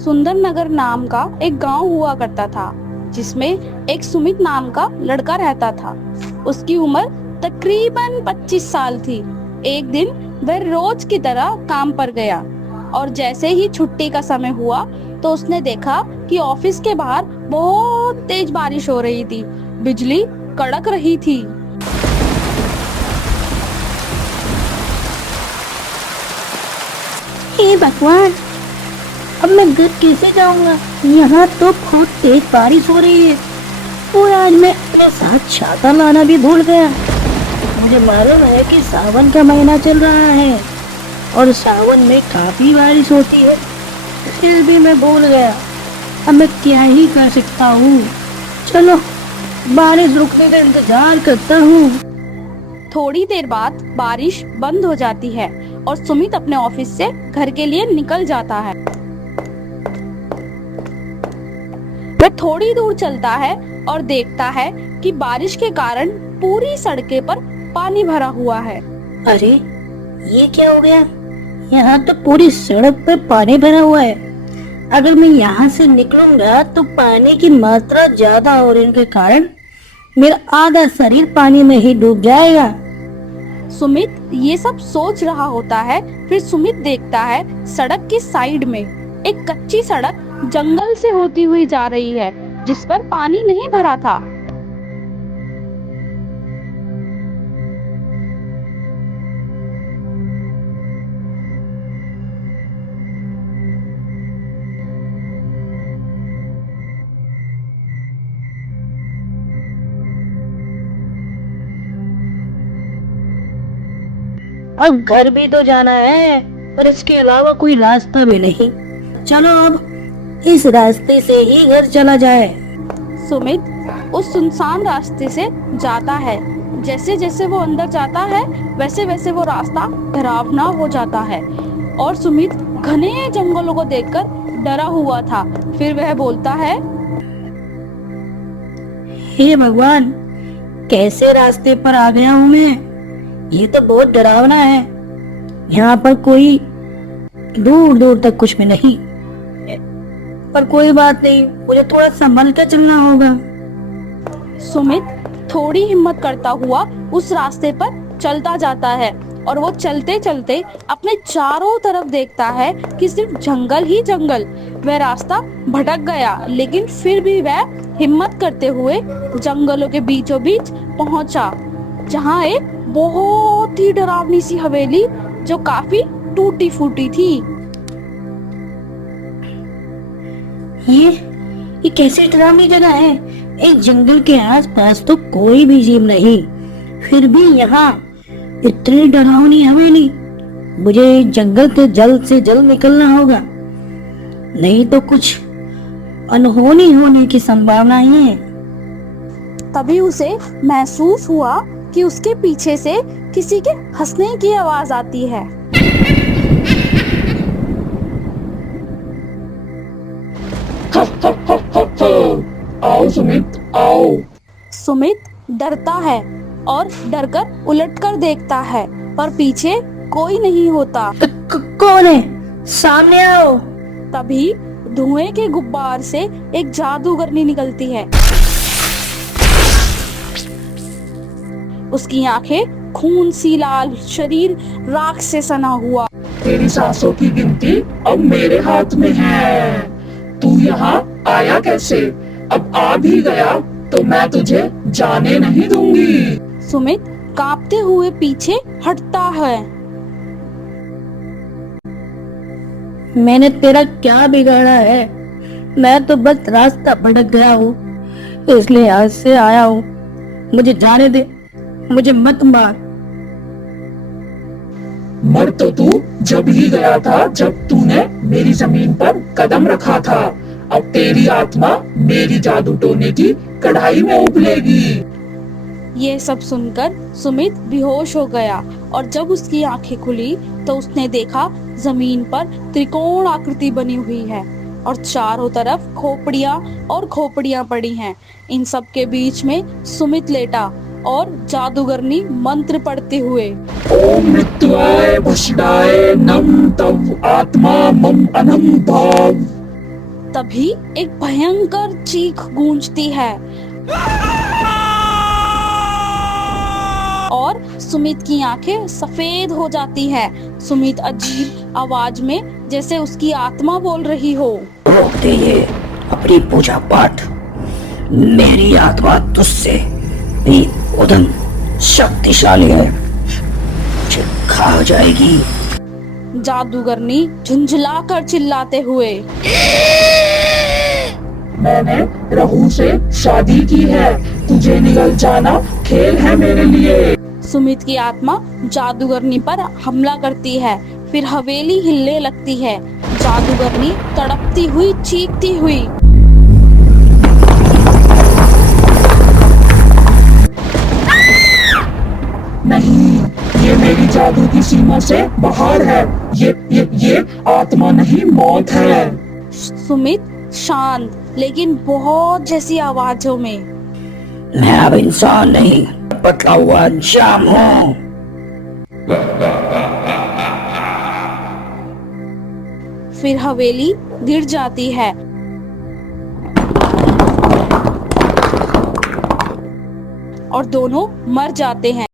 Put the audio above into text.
सुंदर नगर नाम का एक गांव हुआ करता था, जिसमें एक सुमित नाम का लड़का रहता था। उसकी उम्र तकरीबन 25 साल थी। एक दिन वह रोज की तरह काम पर गया और जैसे ही छुट्टी का समय हुआ तो उसने देखा कि ऑफिस के बाहर बहुत तेज बारिश हो रही थी। बिजली कड़क रही थी। हे भगवान, अब मैं घर कैसे जाऊंगा? यहाँ तो बहुत तेज बारिश हो रही है और आज मैं अपने साथ छाता लाना भी भूल गया। मुझे मालूम है कि सावन का महीना चल रहा है और सावन में काफी बारिश होती है, फिर भी मैं भूल गया। अब मैं क्या ही कर सकता हूँ? चलो, बारिश रुकने का इंतजार करता हूँ। थोड़ी देर बाद बारिश बंद हो जाती है और सुमित अपने ऑफिस से घर के लिए निकल जाता है। वह थोड़ी दूर चलता है और देखता है कि बारिश के कारण पूरी सड़कें पर पानी भरा हुआ है। अरे, ये क्या हो गया? यहाँ तो पूरी सड़क पर पानी भरा हुआ है। अगर मैं यहाँ से निकलूंगा तो पानी की मात्रा ज्यादा होने के कारण मेरा आधा शरीर पानी में ही डूब जाएगा। सुमित ये सब सोच रहा होता है। फिर सुमित देखता है सड़क की साइड में एक कच्ची सड़क जंगल से होती हुई जा रही है, जिस पर पानी नहीं भरा था। अब घर भी तो जाना है, पर इसके अलावा कोई रास्ता भी नहीं। चलो, अब इस रास्ते से ही घर चला जाए। सुमित उस सुनसान रास्ते से जाता है। जैसे जैसे वो अंदर जाता है वैसे वैसे वो रास्ता डरावना हो जाता है और सुमित घने जंगलों को देखकर डरा हुआ था। फिर वह बोलता है, हे भगवान, कैसे रास्ते पर आ गया हूँ मैं? ये तो बहुत डरावना है। यहाँ पर कोई दूर दूर तक कुछ भी नहीं, पर कोई बात नहीं, मुझे थोड़ा संभल कर चलना होगा। सुमित थोड़ी हिम्मत करता हुआ उस रास्ते पर चलता जाता है और वो चलते चलते अपने चारों तरफ देखता है कि सिर्फ जंगल ही जंगल। वह रास्ता भटक गया, लेकिन फिर भी वह हिम्मत करते हुए जंगलों के बीचों बीच पहुंचा, जहाँ एक बहुत ही डरावनी सी हवेली जो काफी टूटी फूटी थी। ये कैसी डरावनी जगह है? एक जंगल के आसपास तो कोई भी जीव नहीं, फिर भी यहाँ इतनी डरावनी हवेली। मुझे जंगल से जल्द निकलना होगा, नहीं तो कुछ अनहोनी होने की संभावना ही है। तभी उसे महसूस हुआ कि उसके पीछे से किसी के हंसने की आवाज आती है। आओ सुमित, आओ। सुमित डरता है और डरकर उलटकर देखता है, पर पीछे कोई नहीं होता। कौन है? सामने आओ। तभी धुएं के गुब्बार से एक जादूगरनी निकलती है। उसकी आंखें खून सी लाल, शरीर राख से सना हुआ। तेरी सांसों की गिनती अब मेरे हाथ में है। तू यहाँ आया कैसे? अब आ भी गया तो मैं तुझे जाने नहीं दूंगी। सुमित कांपते हुए पीछे हटता है। मैंने तेरा क्या बिगाड़ा है? मैं तो बस रास्ता भटक गया हूँ, इसलिए आज से आया हूँ। मुझे जाने दे, मुझे मत मार। मर तो तू जब ही गया था जब तूने मेरी जमीन पर कदम रखा था। अब तेरी आत्मा मेरी जादू टोने की कढ़ाई में उबलेगी। ये सब सुनकर सुमित बेहोश हो गया और जब उसकी आंखें खुली तो उसने देखा जमीन पर त्रिकोण आकृति बनी हुई है और चारों तरफ खोपड़ियां और खोपड़ियां पड़ी हैं। इन सब के बीच में सुमित लेटा और जादूगरनी मंत्र पढ़ते हुए, ओम मृत्युआय भस्माय नम तव आत्मा मम अनम भाव। तभी एक भयंकर चीख गूंजती है और सुमित की आंखें सफेद हो जाती हैं। सुमित अजीब आवाज में जैसे उसकी आत्मा बोल रही हो। रोक दे ये अपनी पूजा पाठ। मेरी आत्मा तुझसे भी उदम शक्तिशाली है, मुझे खा जाएगी। जादूगरनी झुंझलाकर चिल्लाते हुए। मैंने रहू से शादी की है, तुझे निगल जाना खेल है मेरे लिए। सुमित की आत्मा जादूगरनी पर हमला करती है। फिर हवेली हिलने लगती है। जादूगरनी तड़पती हुई चीखती हुई। नहीं, ये मेरी जादू की सीमा से बाहर है। ये आत्मा नहीं, मौत है। सुमित शांत लेकिन बहुत जैसी आवाजों में। मैं अब इंसान नहीं, पतला हुआ जाम हूँ। फिर हवेली गिर जाती है और दोनों मर जाते हैं।